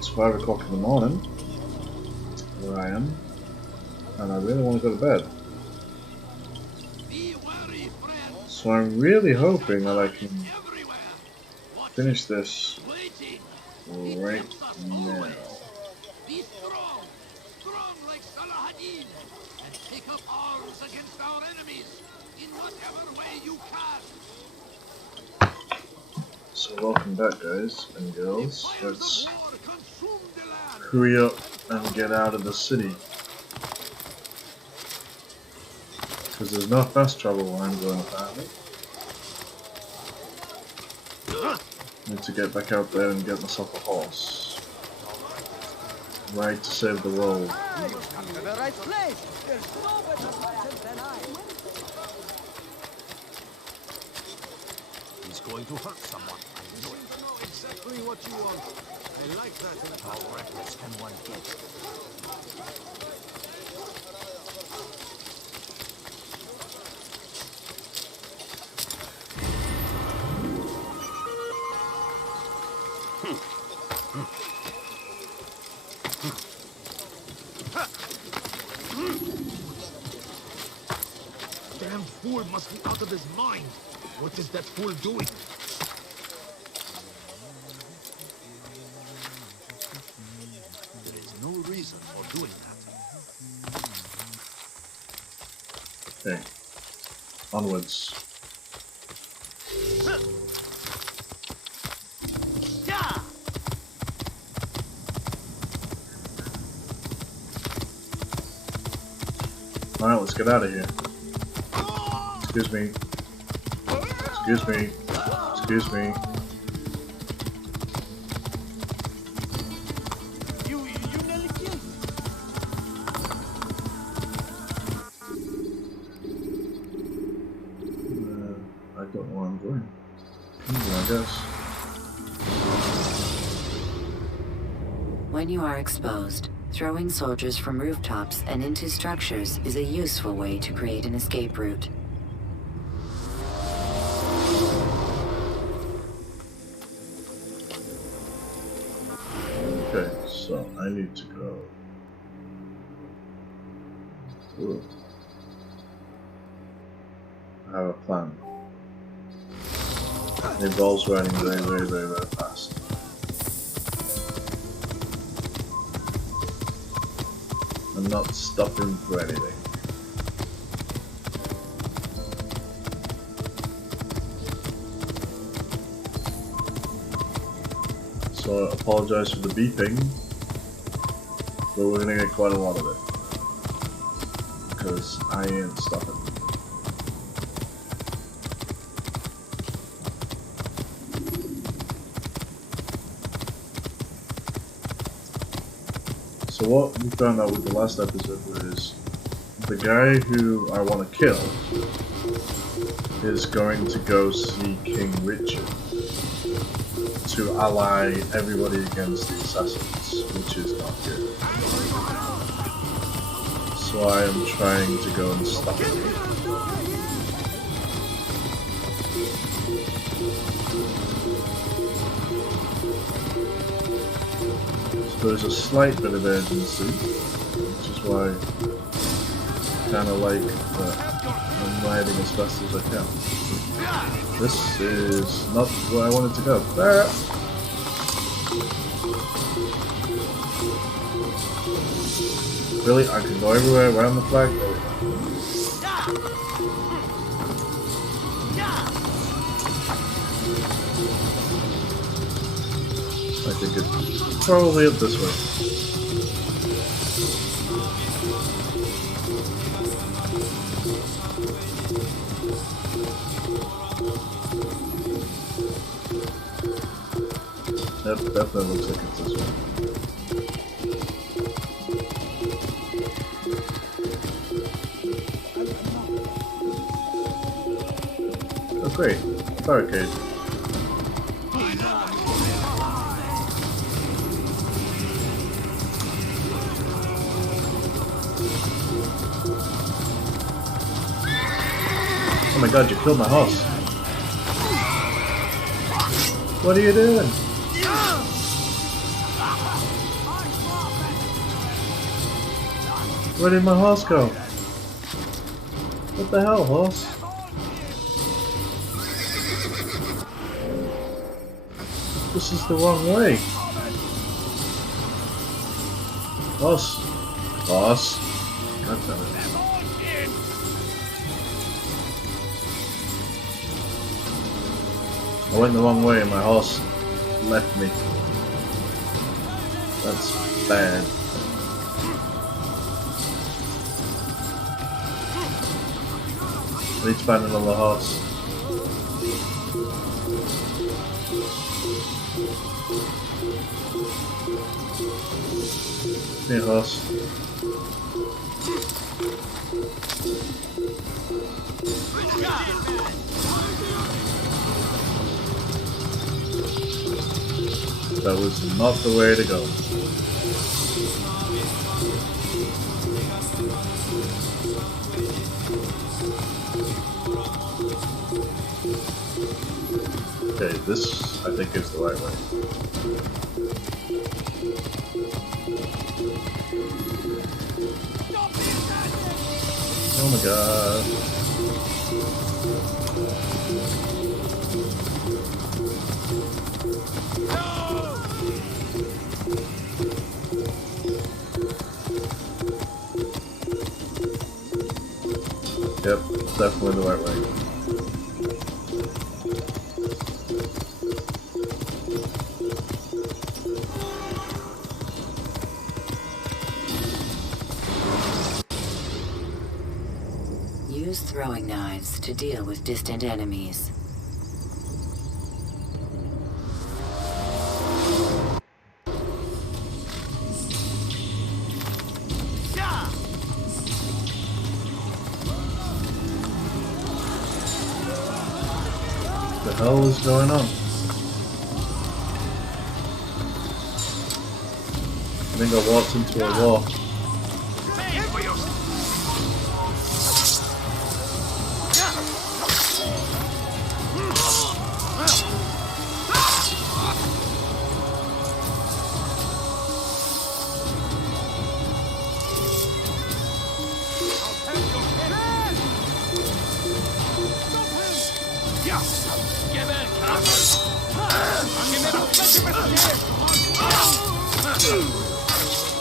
It's 5 o'clock in the morning where I am, and I really want to go to bed. So I'm really hoping that I can finish this right now. Be strong, strong like Salahadin, and take up arms against our enemies in whatever way you can. So welcome back, guys and girls. Let's hurry up and get out of the city, because there's no fast travel where I'm going apparently. Need to get back out there and get myself a horse. Right to save the world. Come to the right place. There's no better merchant than I. He's going to hurt someone. I know it. To know exactly what you want. I like that. How reckless can one get? Damn fool must be out of his mind. What is that fool doing? There is no reason for doing that. Okay. Onwards. Alright, let's get out of here. Excuse me. Excuse me. Excuse me. You nearly killed me. I don't know where I'm going. I guess. When you are exposed, throwing soldiers from rooftops and into structures is a useful way to create an escape route. Okay, so I need to go. Ooh. I have a plan. It involves riding very fast. I'm not stopping for anything. So I apologize for the beeping, but we're gonna get quite a lot of it, because I ain't stopping. So what we found out with the last episode was the guy who I want to kill is going to go see King Richard to ally everybody against the assassins, which is not good. So I am trying to go and stop him. So there's a slight bit of urgency, which is why I kind of like that I'm riding as fast as I can. This is not where I wanted to go. Ah! Really? I can go everywhere around the flag? I think it's probably up this way. Yep, definitely looks like it's this way. Oh great, barricade. Oh my god, you killed my horse. What are you doing? Where did my horse go? What the hell, horse? This is the wrong way. Horse. Horse. God damn it. I went the wrong way and my horse left me. That's bad. I need to find another horse. Here, horse. That was not the way to go. Okay, this I think is the right way. Oh my god. Yep, definitely the right way. Use throwing knives to deal with distant enemies. What the hell is going on? I think I walked into a wall.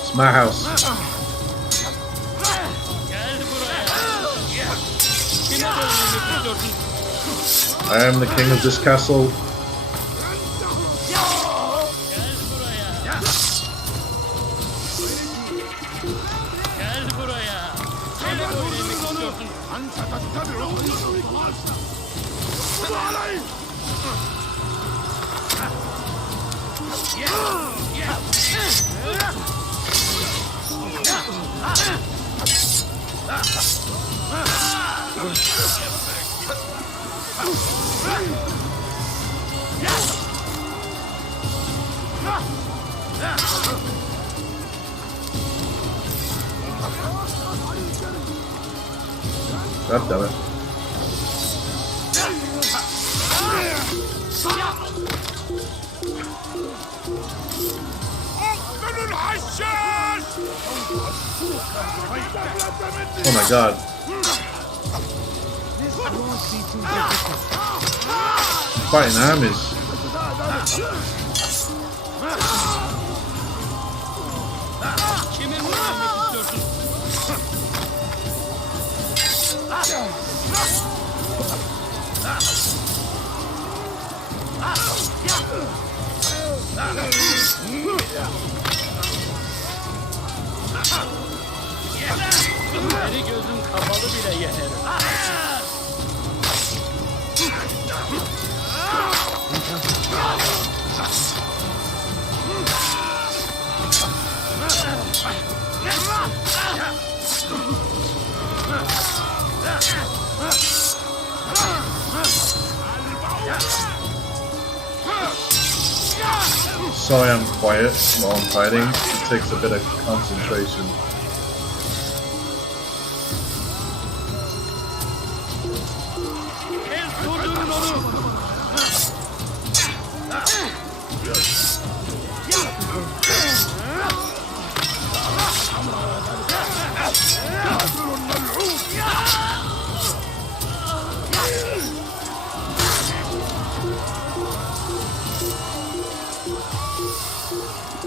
It's my house. I am the king of this castle. God damn it. Oh my god. Fighting armies. Beni gözüm kapalı bile yeter. Sorry I'm quiet while I'm fighting. It takes a bit of concentration.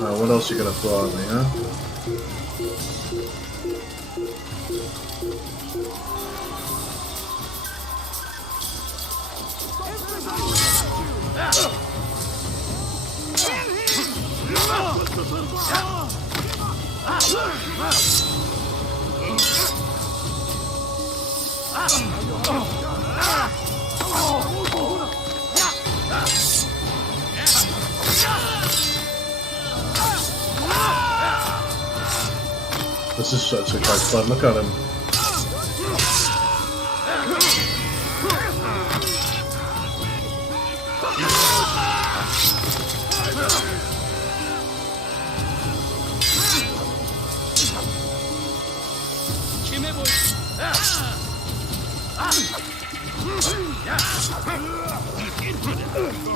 What else you gonna throw at me, huh? This is such a quite fun. Look at him.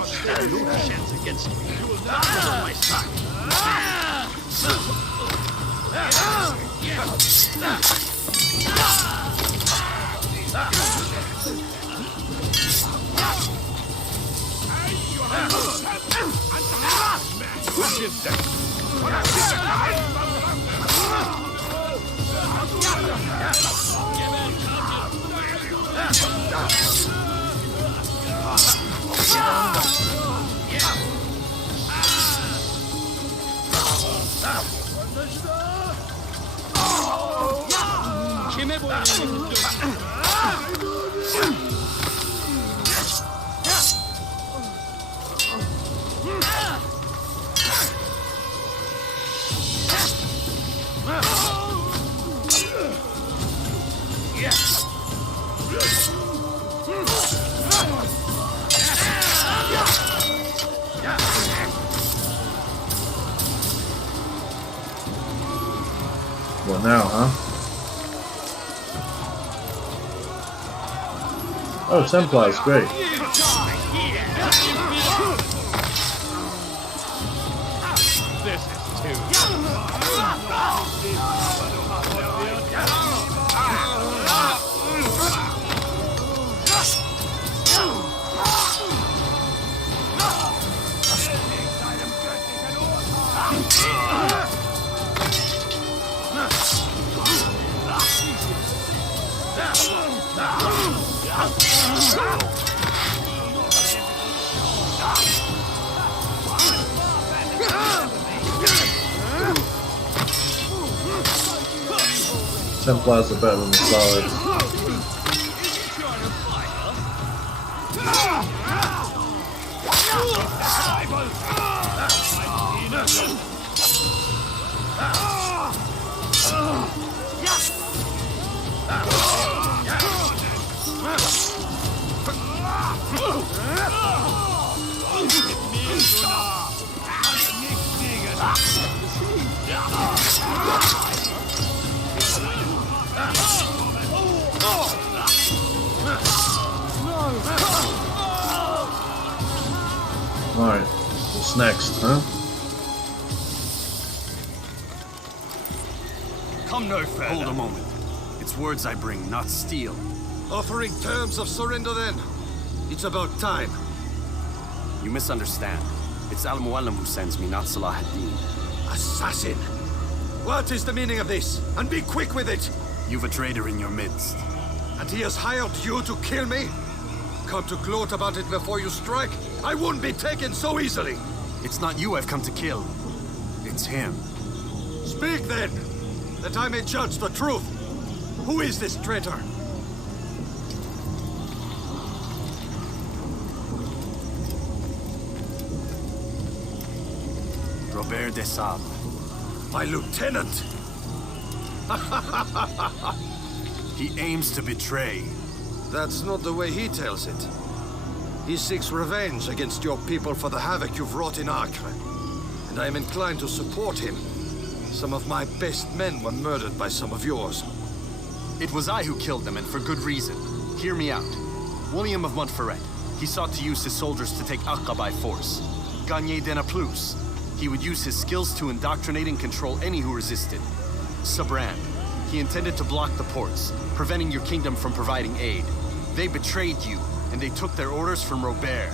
Stand no chance against me. You will not be on my side. What now, huh? Oh, Templar's great. Templars are better than the Solids. Alright, what's next, huh? Come no further. Hold a moment. It's words I bring, not steel. Offering terms of surrender then? It's about time. You misunderstand. It's Al-Mualim who sends me, not Salah ad-Din. Assassin! What is the meaning of this? And be quick with it! You've a traitor in your midst. And he has hired you to kill me? Come to gloat about it before you strike? I wouldn't be taken so easily! It's not you I've come to kill. It's him. Speak then, that I may judge the truth. Who is this traitor? Robert de Sable. My lieutenant! He aims to betray. That's not the way he tells it. He seeks revenge against your people for the havoc you've wrought in Acre. And I am inclined to support him. Some of my best men were murdered by some of yours. It was I who killed them, and for good reason. Hear me out. William of Montferrat. He sought to use his soldiers to take Acre by force. Gagner de Naplouse. He would use his skills to indoctrinate and control any who resisted. Sabrand. He intended to block the ports, preventing your kingdom from providing aid. They betrayed you, and they took their orders from Robert.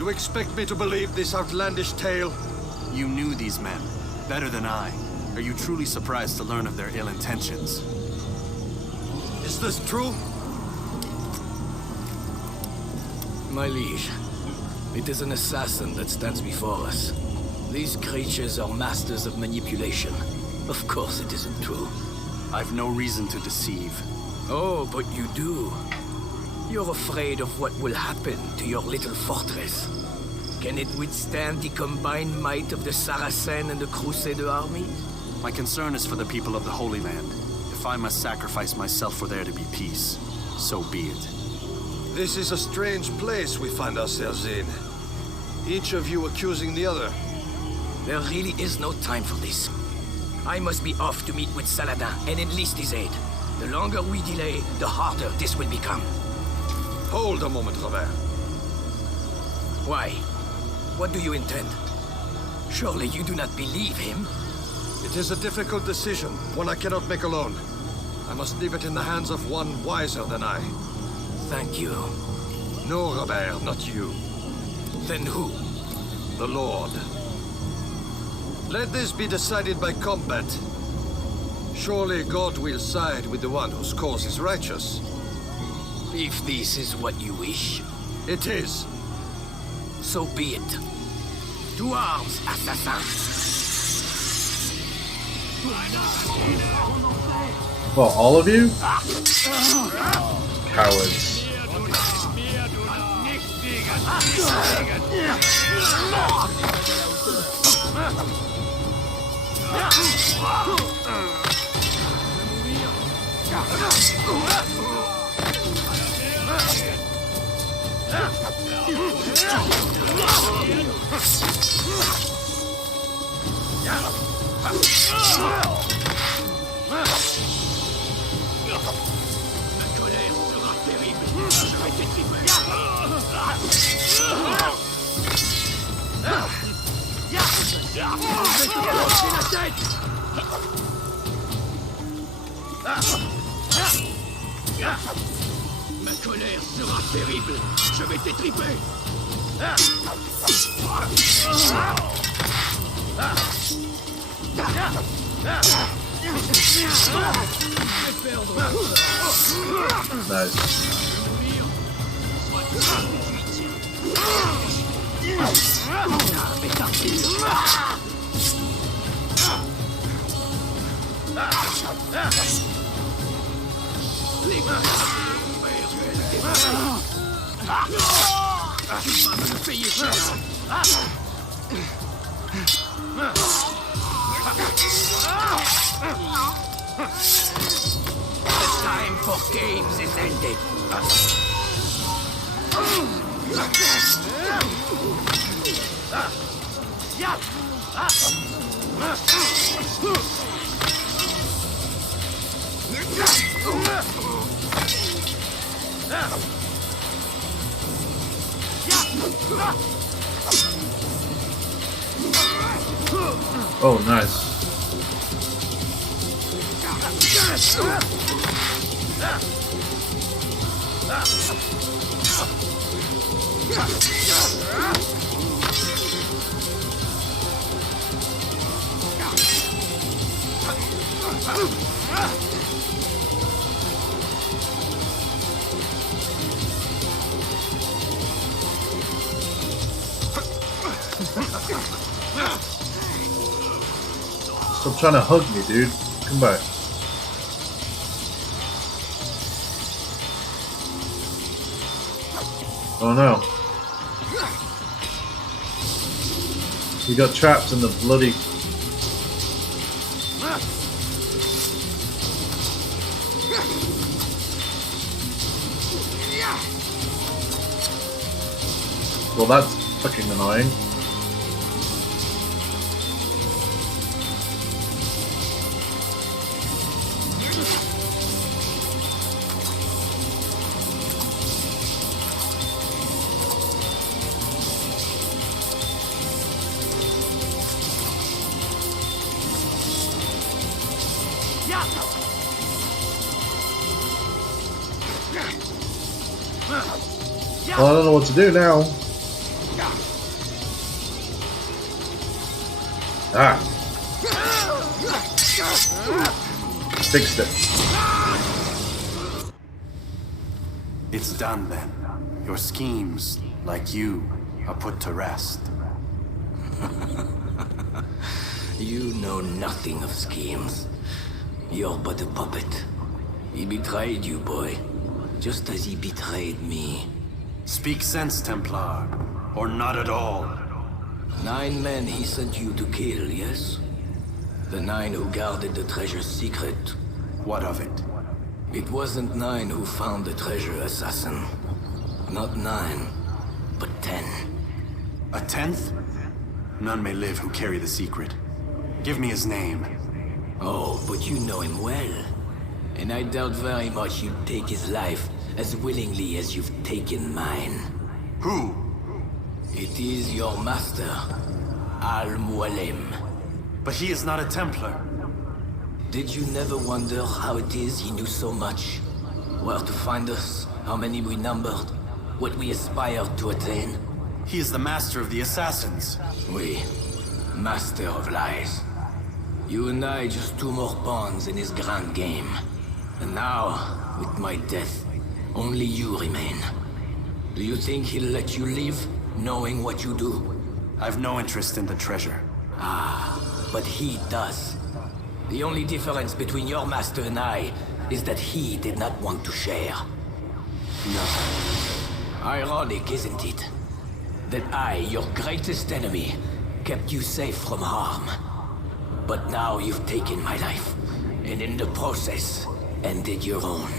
You expect me to believe this outlandish tale? You knew these men better than I. Are you truly surprised to learn of their ill intentions? Is this true? My liege, it is an assassin that stands before us. These creatures are masters of manipulation. Of course it isn't true. I've no reason to deceive. Oh, but you do. You're afraid of what will happen to your little fortress. Can it withstand the combined might of the Saracen and the Crusader army? My concern is for the people of the Holy Land. If I must sacrifice myself for there to be peace, so be it. This is a strange place we find ourselves in. Each of you accusing the other. There really is no time for this. I must be off to meet with Saladin and enlist his aid. The longer we delay, the harder this will become. Hold a moment, Robert. Why? What do you intend? Surely you do not believe him? It is a difficult decision, one I cannot make alone. I must leave it in the hands of one wiser than I. Thank you. No, Robert, not you. Then who? The Lord. Let this be decided by combat. Surely God will side with the one whose cause is righteous. If this is what you wish, It is. so be it. To arms, assassin! Well, all of you? Cowards. Ma colère sera terrible. Je vais t'étriper. Nice. The time for games is ended. Oh, nice. Stop trying to hug me, dude. Come back. Oh no. He got trapped in the bloody... Well, that's fucking annoying. Well, I don't know what to do now. Ah! Fixed it. It's done then. Your schemes, like you, are put to rest. You know nothing of schemes. You're but a puppet. He betrayed you, boy. Just as he betrayed me. Speak sense, Templar. Or not at all. 9 men he sent you to kill, yes? The 9 who guarded the treasure's secret. What of it? It wasn't 9 who found the treasure, assassin. Not 9, but 10. A 10th? None may live who carry the secret. Give me his name. Oh, but you know him well. And I doubt very much you'd take his life as willingly as you've taken mine. Who? It is your master, Al-Mualim. But he is not a Templar. Did you never wonder how it is he knew so much? Where to find us, how many we numbered, what we aspired to attain? He is the master of the assassins. We, master of lies. You and I just 2 more pawns in his grand game. And now, with my death, only you remain. Do you think he'll let you live, knowing what you do? I've no interest in the treasure. Ah, but he does. The only difference between your master and I is that he did not want to share. No. Ironic, isn't it? That I, your greatest enemy, kept you safe from harm. But now you've taken my life, and in the process, ended your own.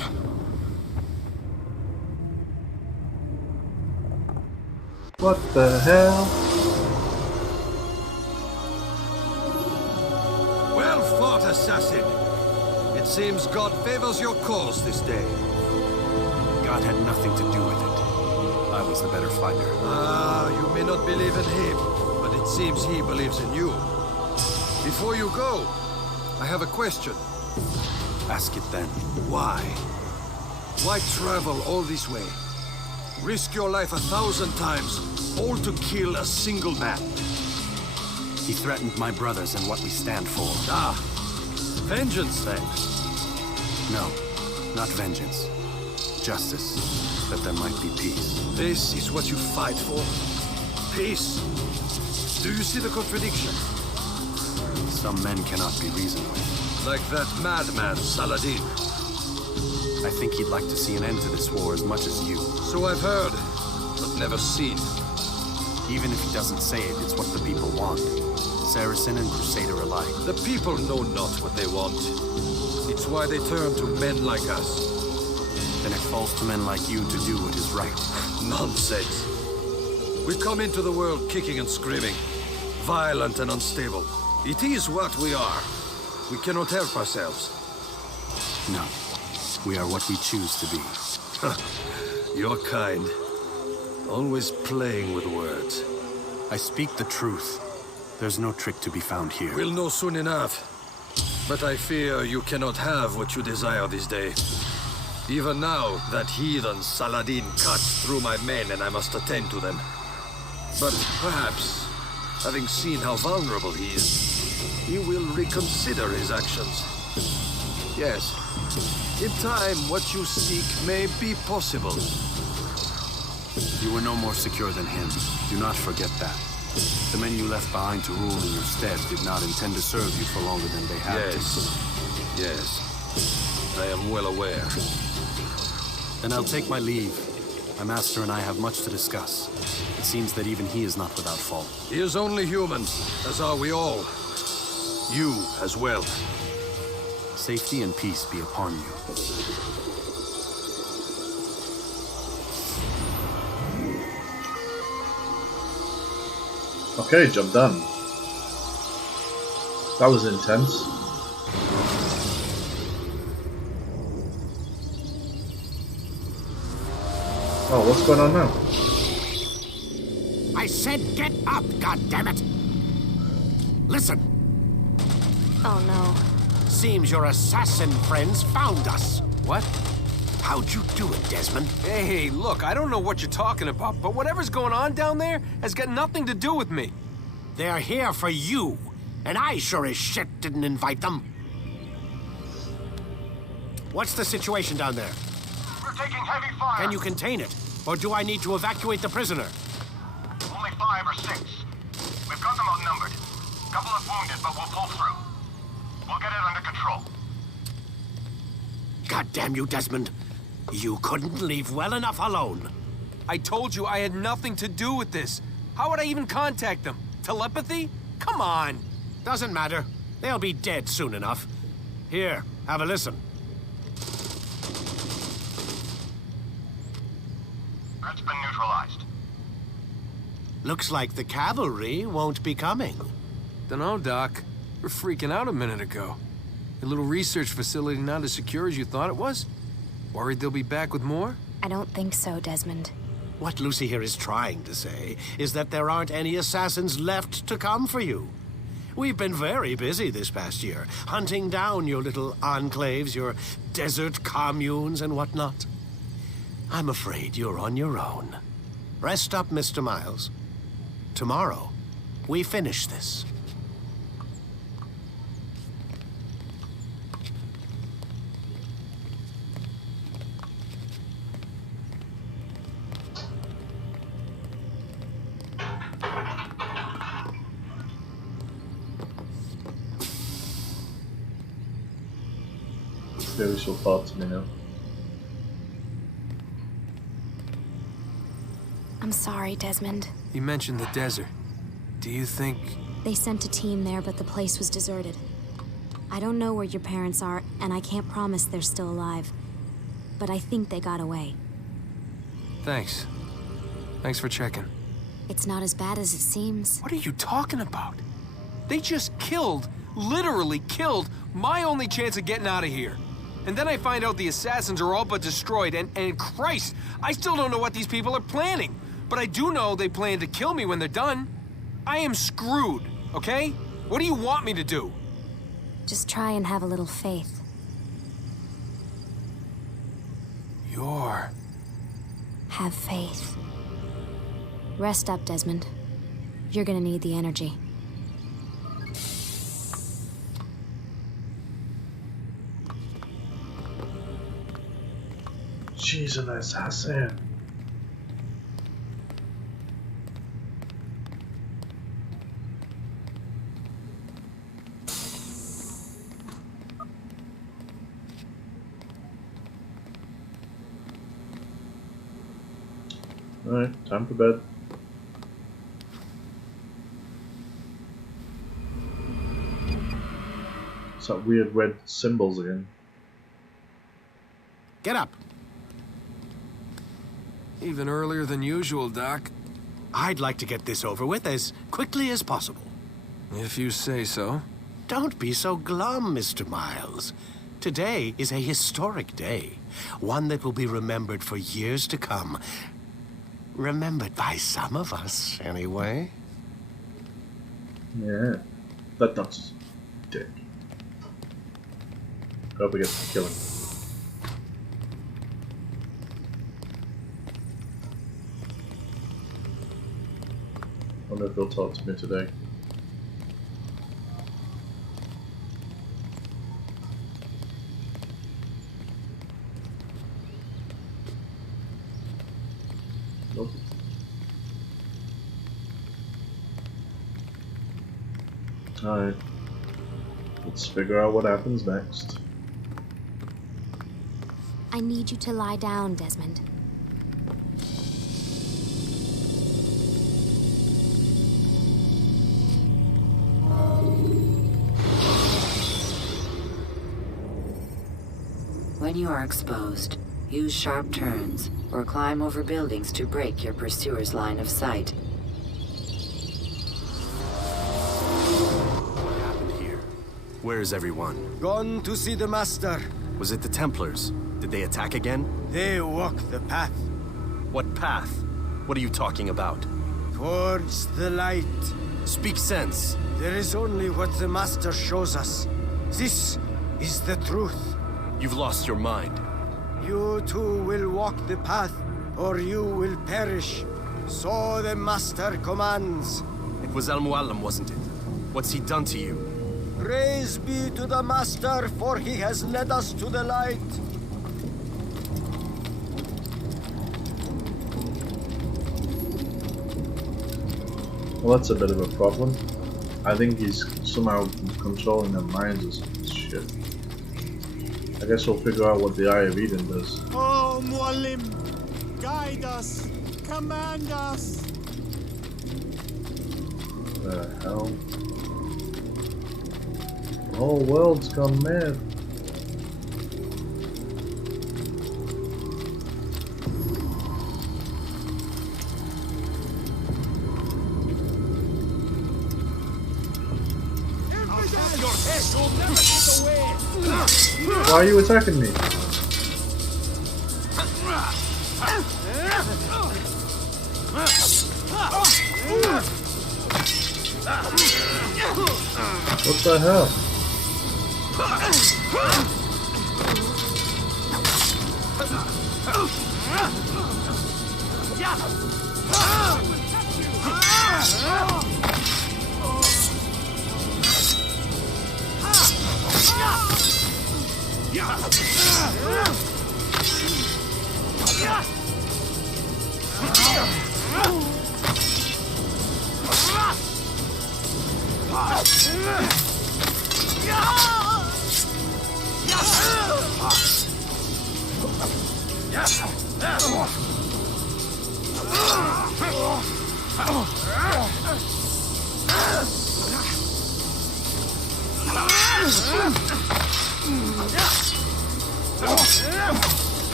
What the hell? Well fought, assassin. It seems God favors your cause this day. God had nothing to do with it. I was the better fighter. Ah, you may not believe in him, but it seems he believes in you. Before you go, I have a question. Ask it then. Why? Why travel all this way? Risk your life 1,000 times, all to kill a single man. He threatened my brothers and what we stand for. Ah, vengeance then. No, not vengeance. Justice, that there might be peace. This is what you fight for? Peace. Do you see the contradiction? Some men cannot be reasoned with. Like that madman, Saladin. I think he'd like to see an end to this war as much as you. So I've heard, but never seen. Even if he doesn't say it, it's what the people want. Saracen and Crusader alike. The people know not what they want. It's why they turn to men like us. Then it falls to men like you to do what is right. Nonsense. We come into the world kicking and screaming, violent and unstable. It is what we are. We cannot help ourselves. No. We are what we choose to be. You're kind. Always playing with words. I speak the truth. There's no trick to be found here. We'll know soon enough. But I fear you cannot have what you desire this day. Even now, that heathen Saladin cuts through my men and I must attend to them. But perhaps, having seen how vulnerable he is, he will reconsider his actions. Yes, in time, what you seek may be possible. You were no more secure than him. Do not forget that. The men you left behind to rule in your stead did not intend to serve you for longer than they had to. Yes. I am well aware. Then I'll take my leave. My master and I have much to discuss. It seems that even he is not without fault. He is only human, as are we all. You as well. Safety and peace be upon you. Okay, job done. That was intense. Oh, what's going on now? I said get up, goddammit! Listen, Oh no. seems your assassin friends found us. What? How'd you do it, Desmond? Hey, look, I don't know what you're talking about, but whatever's going on down there has got nothing to do with me. They're here for you. And I sure as shit didn't invite them. What's the situation down there? We're taking heavy fire. Can you contain it? Or do I need to evacuate the prisoner? Only 5 or 6. We've got them outnumbered. Couple of wounded, but we'll pull through. We'll get it under control. God damn you, Desmond. You couldn't leave well enough alone. I told you I had nothing to do with this. How would I even contact them? Telepathy? Come on. Doesn't matter. They'll be dead soon enough. Here, have a listen. Threat's been neutralized. Looks like the cavalry won't be coming. Dunno, Doc. We're freaking out a minute ago. Your little research facility not as secure as you thought it was? Worried they'll be back with more? I don't think so, Desmond. What Lucy here is trying to say is that there aren't any assassins left to come for you. We've been very busy this past year, hunting down your little enclaves, your desert communes and whatnot. I'm afraid you're on your own. Rest up, Mr. Miles. Tomorrow, we finish this. It's very so far to me now. I'm sorry, Desmond. You mentioned the desert. Do you think... They sent a team there, but the place was deserted. I don't know where your parents are, and I can't promise they're still alive. But I think they got away. Thanks. Thanks for checking. It's not as bad as it seems. What are you talking about? They just killed, literally killed, my only chance of getting out of here. And then I find out the assassins are all but destroyed, and Christ, I still don't know what these people are planning. But I do know they plan to kill me when they're done. I am screwed, okay? What do you want me to do? Just try and have a little faith. Have faith. Rest up, Desmond. You're gonna need the energy. She's an assassin. Alright, time for bed. It's that weird red symbols again. Get up. Even earlier than usual, Doc. I'd like to get this over with as quickly as possible. If you say so. Don't be so glum, Mr. Miles. Today is a historic day. One that will be remembered for years to come. Remembered by some of us, anyway. Yeah. That Dutch dick. Hope we get to kill him. Wonder if he'll talk to me today. Nope. Alright. Let's figure out what happens next. I need you to lie down, Desmond. When you are exposed, use sharp turns or climb over buildings to break your pursuer's line of sight. What happened here? Where is everyone? Gone to see the Master. Was it the Templars? Did they attack again? They walk the path. What path? What are you talking about? Towards the light. Speak sense. There is only what the Master shows us. This is the truth. You've lost your mind. You too will walk the path, or you will perish. So the Master commands. It was Al-Mualim, wasn't it? What's he done to you? Praise be to the Master, for he has led us to the light. Well, that's a bit of a problem. I think he's somehow controlling their minds or some shit. I guess we'll figure out what the Eye of Eden does. Oh, Muallim! Guide us! Command us! The hell? The whole world's gone mad. Why are you attacking me? What the hell?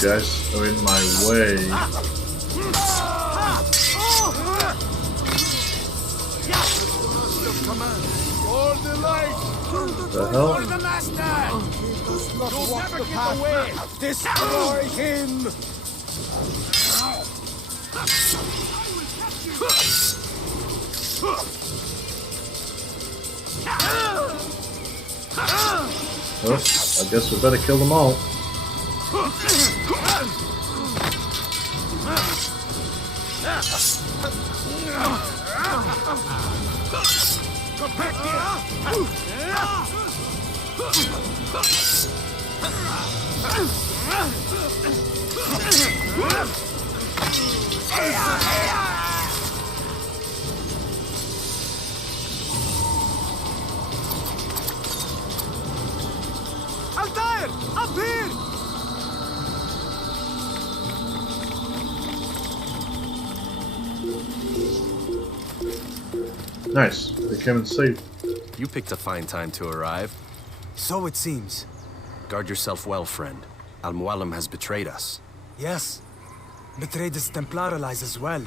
You guys are in my way. The hell? The Master! You'll never get away! Destroy him! Well, I guess we better kill them all. Altair! Up here! Nice. They came and saved. You picked a fine time to arrive. So it seems. Guard yourself well, friend. Al-Mualim has betrayed us. Yes. Betrayed his Templar allies as well.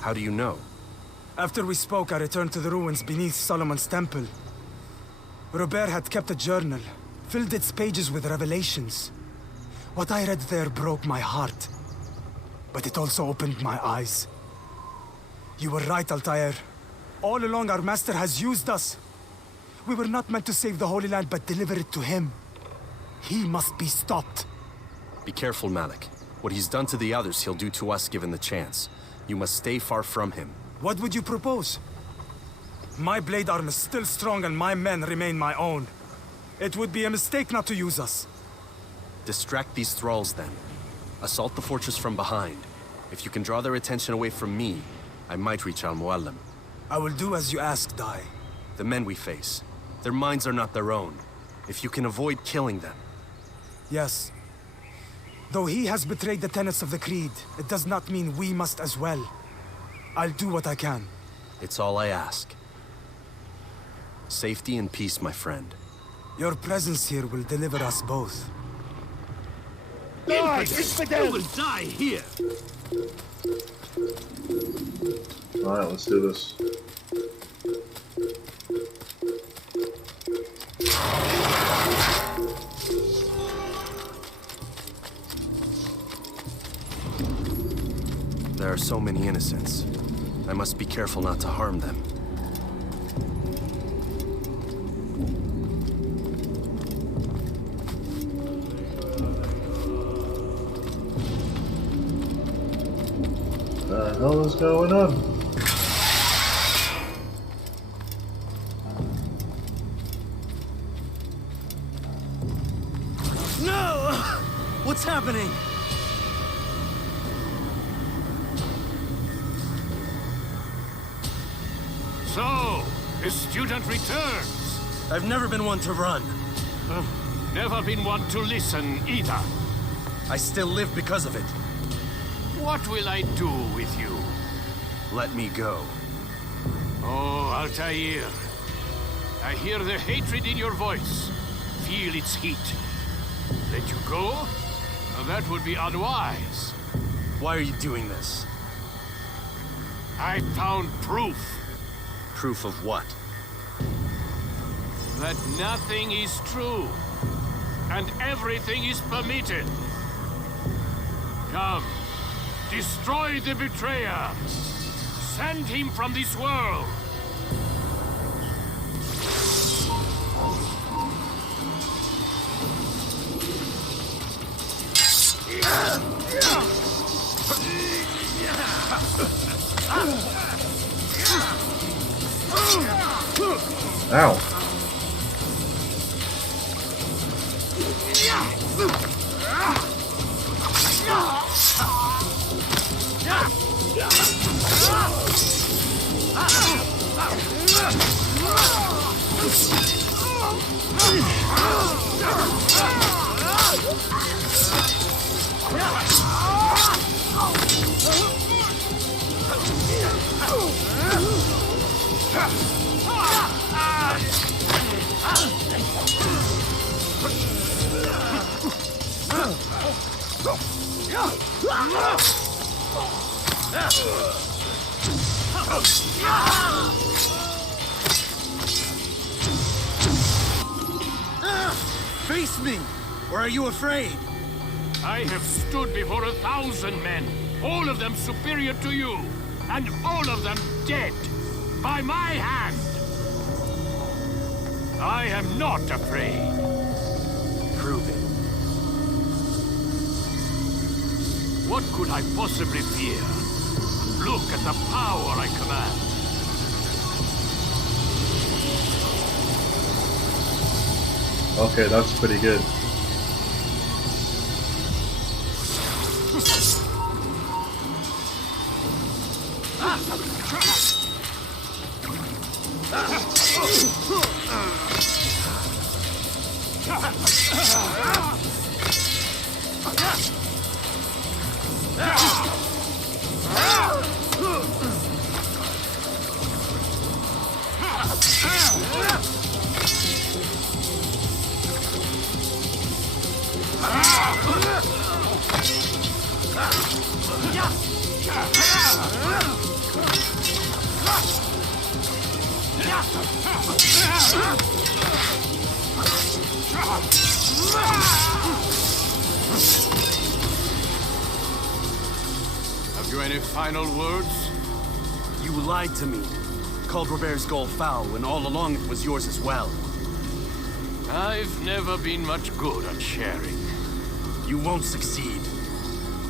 How do you know? After we spoke, I returned to the ruins beneath Solomon's temple. Robert had kept a journal, filled its pages with revelations. What I read there broke my heart. But it also opened my eyes. You were right, Altair. All along, our master has used us. We were not meant to save the Holy Land, but deliver it to him. He must be stopped. Be careful, Malik. What he's done to the others, he'll do to us given the chance. You must stay far from him. What would you propose? My blade arm is still strong and my men remain my own. It would be a mistake not to use us. Distract these thralls, then. Assault the fortress from behind. If you can draw their attention away from me, I might reach Al-Mualim. I will do as you ask, Dai. The men we face, their minds are not their own. If you can avoid killing them. Yes. Though he has betrayed the tenets of the Creed, it does not mean we must as well. I'll do what I can. It's all I ask. Safety and peace, my friend. Your presence here will deliver us both. You will die here! Alright, let's do this. There are so many innocents. I must be careful not to harm them. What the hell is going on? What's happening? So, the student returns. I've never been one to run. Never been one to listen either. I still live because of it. What will I do with you? Let me go. Oh, Altair. I hear the hatred in your voice. Feel its heat. Let you go? That would be unwise. Why are you doing this? I found proof. Proof of what? That nothing is true. And everything is permitted. Come. Destroy the betrayer. Send him from this world. Ow. Face me! Or are you afraid? I have stood before 1,000 men, all of them superior to you, and all of them dead, by my hand. I am not afraid. Prove it. What could I possibly fear? Look at the power I command. Okay, that's pretty good. Have you any final words? You lied to me. Called Robert's goal foul when all along it was yours as well. I've never been much good at sharing. You won't succeed.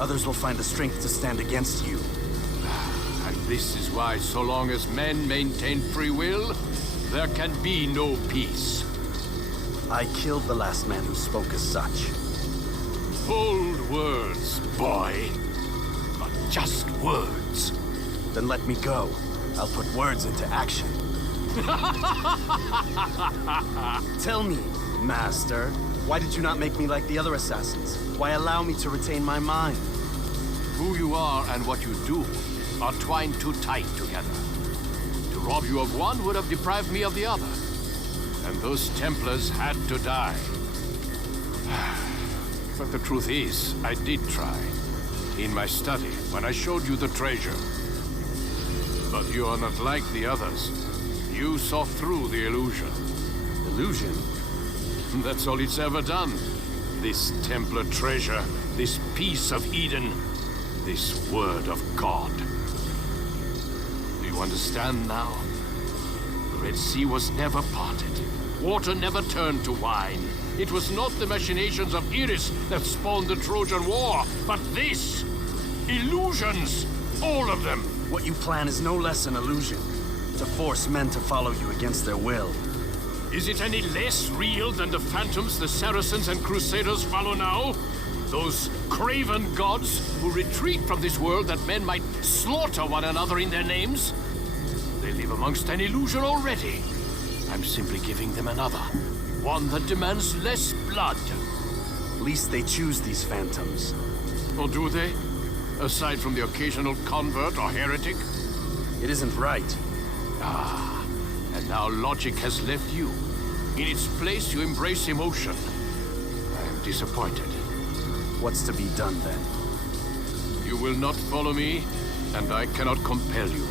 Others will find the strength to stand against you. And this is why, so long as men maintain free will, there can be no peace. I killed the last man who spoke as such. Bold words, boy. But just words. Then let me go. I'll put words into action. Tell me, Master, why did you not make me like the other assassins? Why allow me to retain my mind? Who you are and what you do are twined too tight together. To rob you of one would have deprived me of the other. And those Templars had to die. But the truth is, I did try. In my study, when I showed you the treasure. But you are not like the others. You saw through the illusion. Illusion? That's all it's ever done. This Templar treasure, this piece of Eden, this word of God. Do you understand now? The Red Sea was never parted. Water never turned to wine. It was not the machinations of Iris that spawned the Trojan War, but this! Illusions! All of them! What you plan is no less an illusion. To force men to follow you against their will. Is it any less real than the phantoms the Saracens and Crusaders follow now? Those craven gods who retreat from this world that men might slaughter one another in their names? They live amongst an illusion already. I'm simply giving them another. One that demands less blood. At least they choose these phantoms. Or do they? Aside from the occasional convert or heretic? It isn't right. Ah, and now logic has left you. In its place, you embrace emotion. I am disappointed. What's to be done then? You will not follow me, and I cannot compel you.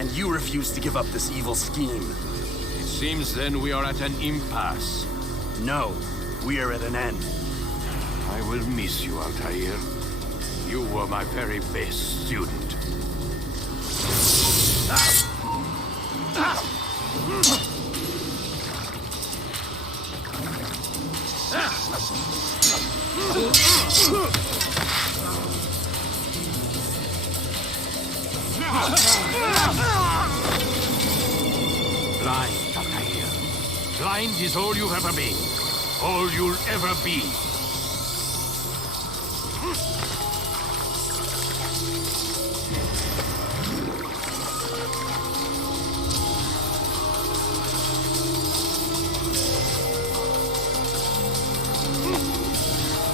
And you refuse to give up this evil scheme. It seems then we are at an impasse. No, we are at an end. I will miss you, Altair. You were my very best student. Blind, Altair. Blind is all you've ever been. All you'll ever be.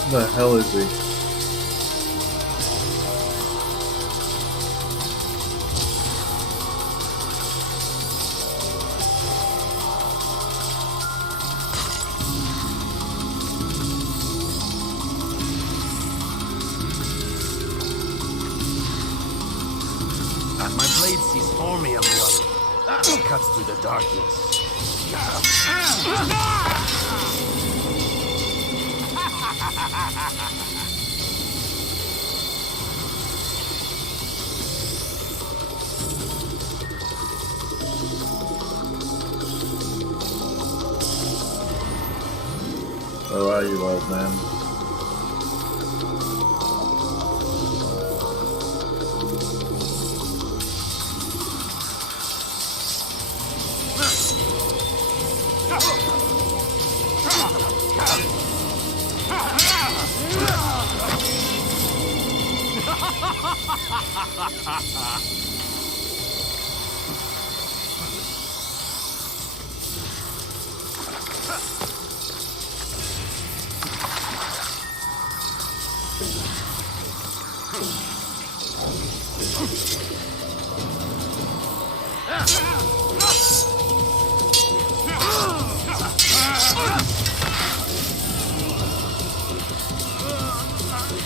The hell is he? My blade sees Formium blood. Cuts through the darkness. Where are you, old man?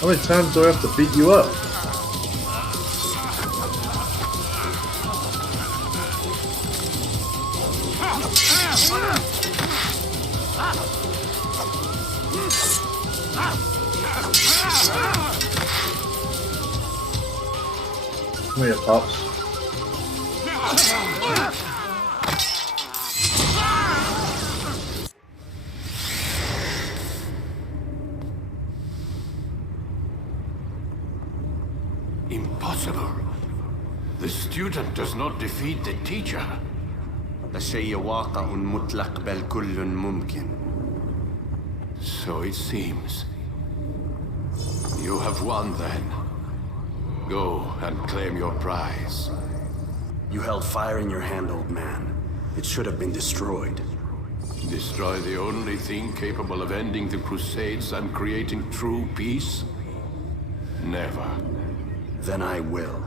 How many times do I have to beat you up? Come here, Pops. Impossible. The student does not defeat the teacher. الشيء واقع مطلق بل كل ممكن. So it seems. You have won then. Go and claim your prize. You held fire in your hand, old man. It should have been destroyed. Destroy the only thing capable of ending the Crusades and creating true peace? Never. Then I will.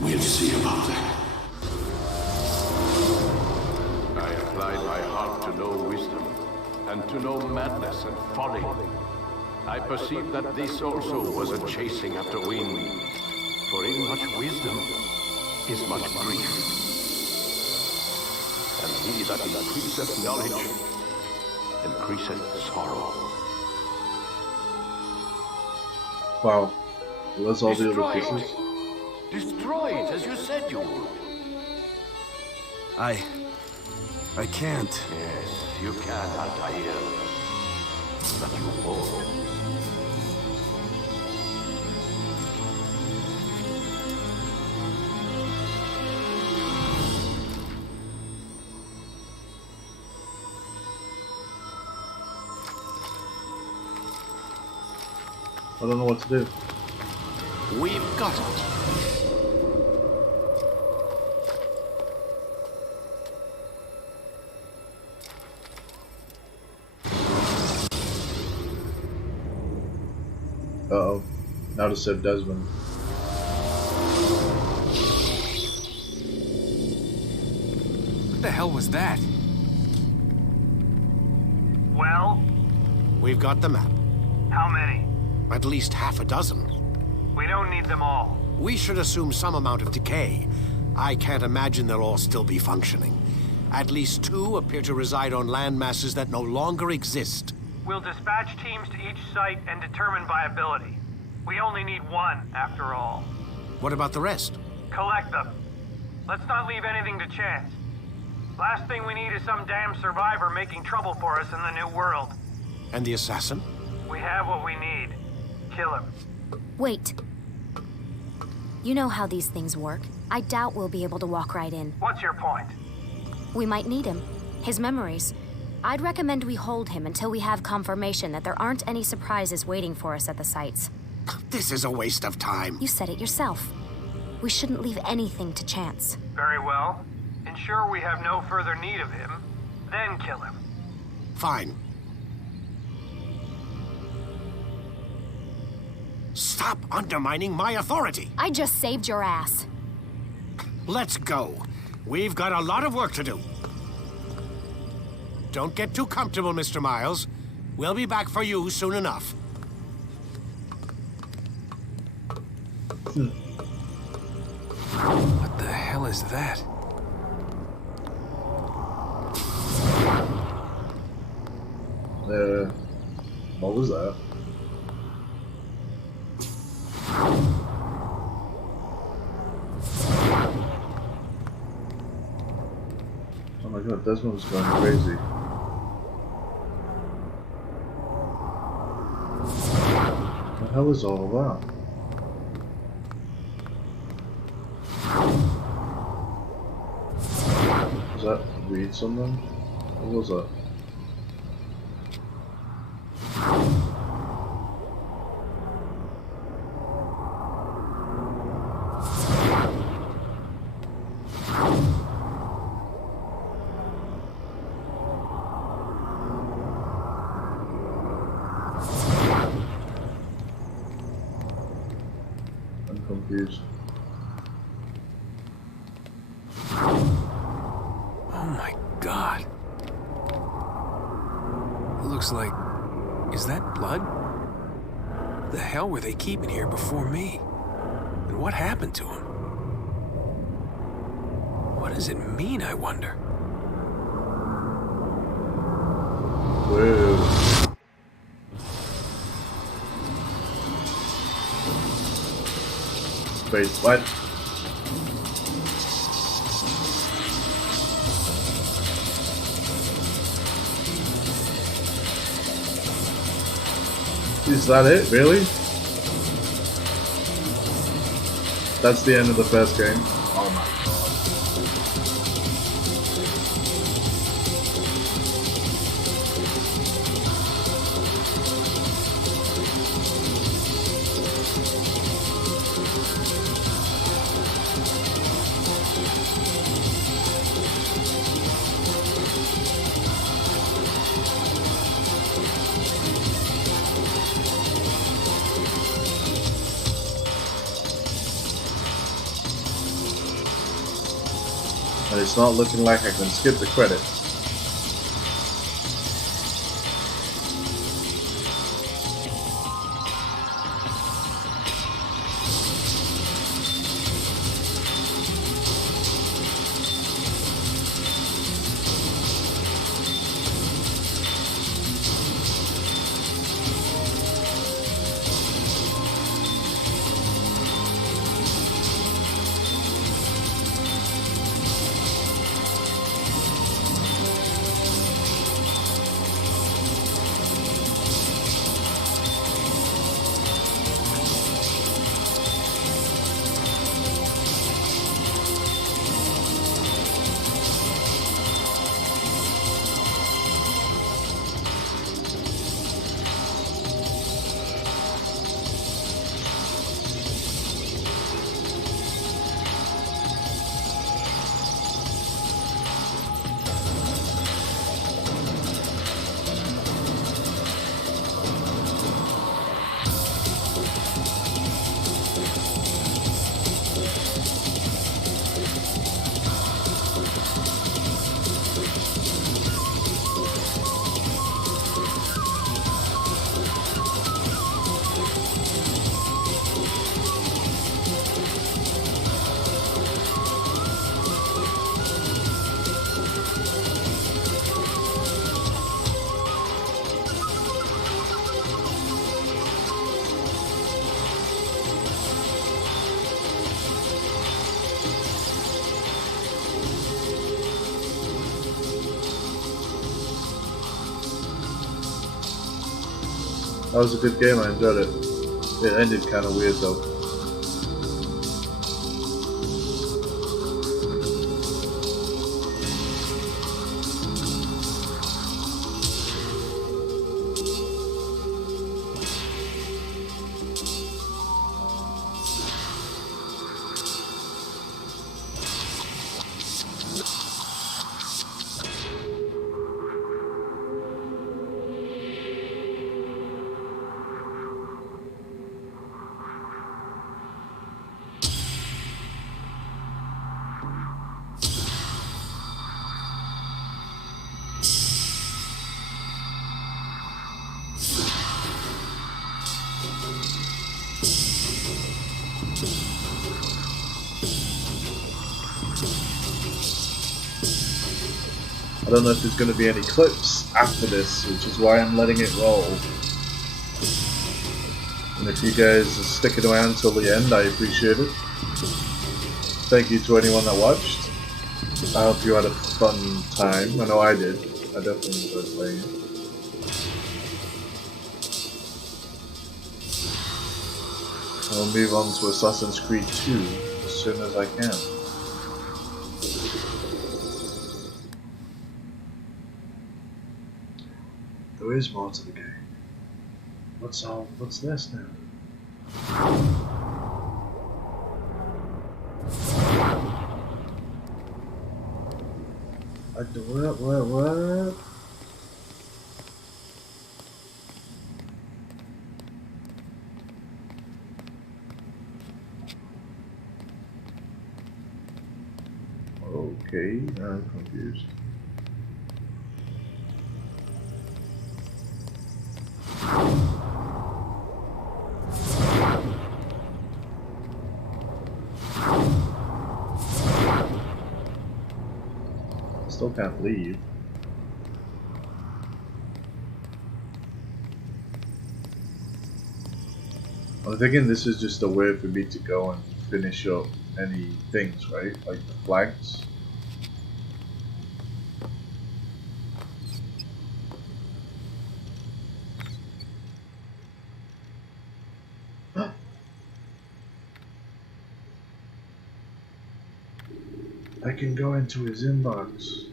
We'll see about that. I applied my heart to know wisdom, and to know madness and folly. I perceived that this also was a chasing after wind, for in much wisdom is much grief. And he that increaseth knowledge, increaseth sorrow. Wow. Well, that's all the other Destroy pieces. it! Destroy it, as you said you would. I can't. Yes, you can, Altair. But you won't. I don't know what to do. We've got it. Uh-oh. Now to save Desmond. What the hell was that? Well? We've got the map. How many? At least half a dozen. We don't need them all. We should assume some amount of decay. I can't imagine they'll all still be functioning. At least 2 appear to reside on land masses that no longer exist. We'll dispatch teams to each site and determine viability. We only need 1, after all. What about the rest? Collect them. Let's not leave anything to chance. Last thing we need is some damn survivor making trouble for us in the new world. And the assassin? We have what we need. Kill him. Wait. You know how these things work. I doubt we'll be able to walk right in. What's your point? We might need him. His memories. I'd recommend we hold him until we have confirmation that there aren't any surprises waiting for us at the sites. This is a waste of time. You said it yourself. We shouldn't leave anything to chance. Very well. Ensure we have no further need of him, then kill him. Fine. Stop undermining my authority. I just saved your ass. Let's go. We've got a lot of work to do. Don't get too comfortable, Mr. Miles. We'll be back for you soon enough. What the hell is that? What was that? Oh my god, Desmond was going crazy. What the hell is all that? Was that read something? What was that? I'm confused. Oh my god. It looks like... Is that blood? The hell were they keeping here before me? And what happened to him? What does it mean, I wonder? Whoa. Wait, what? Is that it? Really? That's the end of the first game? Oh my And it's not looking like I can skip the credits. That was a good game, I enjoyed it. It ended kind of weird though. I don't know if there's going to be any clips after this, which is why I'm letting it roll. And if you guys are sticking around till the end, I appreciate it. Thank you to anyone that watched. I hope you had a fun time. I know I did. I definitely enjoyed playing it. I'll move on to Assassin's Creed 2 as soon as I can. There is more to the game. What's this now? What? Okay, I'm confused. Still can't leave. I'm thinking this is just a way for me to go and finish up any things, right? Like the flags. I can go into his inbox.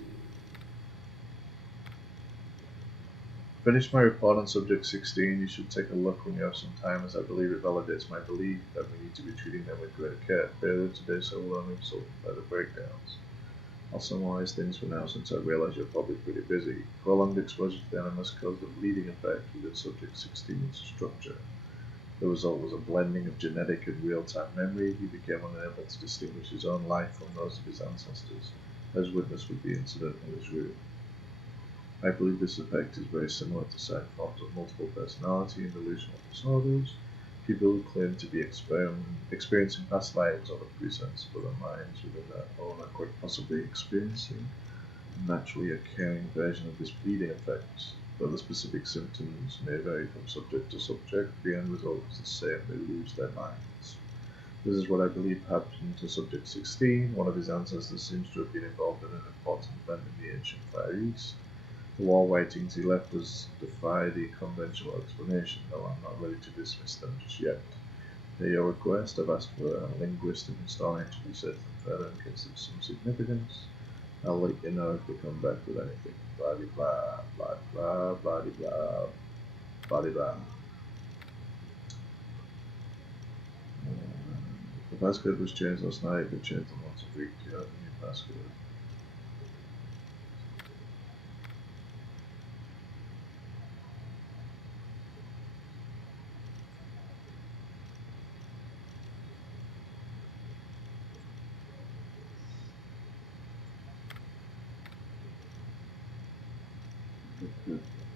Finish my report on subject 16. You should take a look when you have some time, as I believe it validates my belief that we need to be treating them with greater care. Failure to do so will only result in further breakdowns. I'll summarize things for now, since I realize you're probably pretty busy. Prolonged exposure to the animals caused a bleeding effect within subject 16's structure. The result was a blending of genetic and real-time memory. He became unable to distinguish his own life from those of his ancestors, as witnessed with the incident in his room. I believe this effect is very similar to certain forms of multiple personality and delusional disorders. People who claim to be experiencing past lives or the presence of other minds within their own are quite possibly experiencing a naturally occurring version of this bleeding effect. Though the specific symptoms may vary from subject to subject, the end result is the same: they lose their minds. This is what I believe happened to Subject 16. One of his ancestors seems to have been involved in an important event in the ancient Far East. The war writings he left us defy the conventional explanation, though I'm not ready to dismiss them just yet. At your request, I've asked for a linguist and historian to research them further in case there's some significance. I'll let you know if they come back with anything. Blah blah blah blah blah blah blah blah. The passcode was changed last night. They changed them once a week. Do you have a new passcode?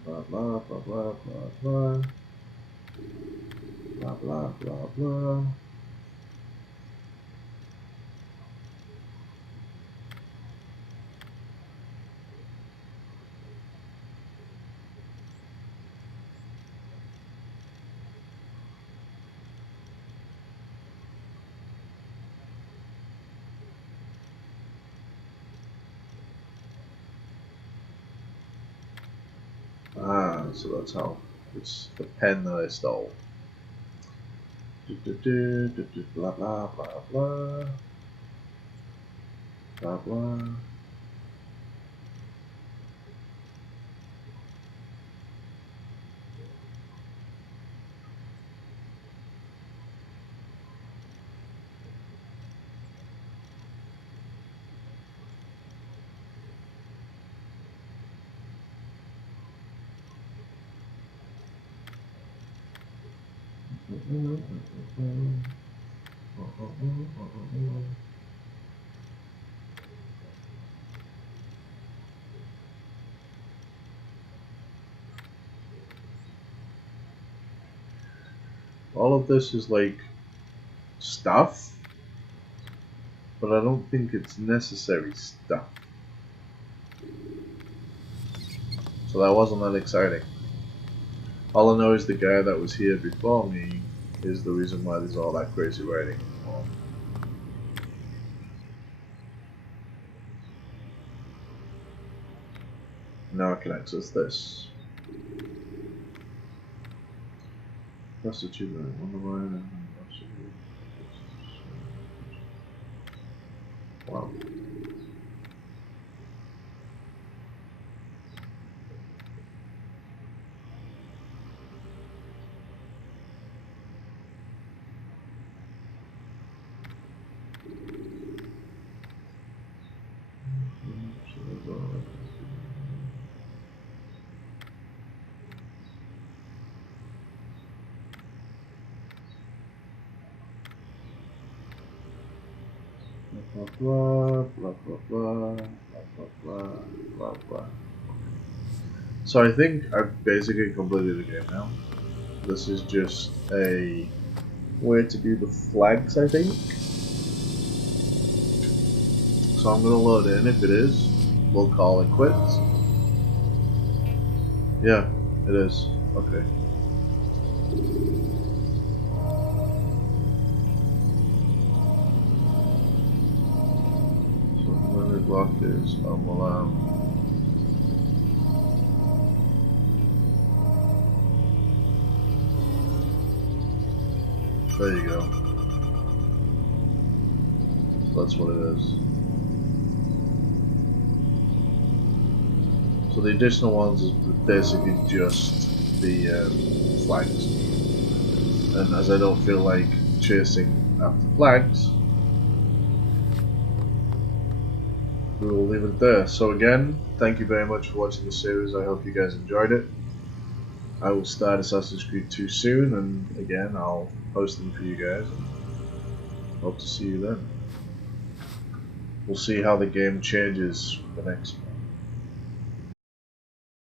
Blah blah blah blah blah blah blah blah blah blah. So that's how It's the pen that I stole. Blah blah blah blah. Blah blah. All of this is like stuff, but I don't think it's necessary stuff. So that wasn't that exciting. All I know is the guy that was here before me is the reason why there's all that crazy writing on the wall. Now I can access this. Prostitute on the line. Wow. Blah blah blah blah blah blah blah blah blah. So I think I've basically completed the game now. This is just a way to do the flags, I think. So I'm gonna load in. If it is, we'll call it quits. Yeah, it is. Okay. So when we block this, allow. There you go. So that's what it is. So the additional ones is basically just the flags. And as I don't feel like chasing after flags, we will leave it there. So again, thank you very much for watching the series. I hope you guys enjoyed it. I will start Assassin's Creed 2 soon, and again, I'll post them for you guys. Hope to see you then. We'll see how the game changes for the next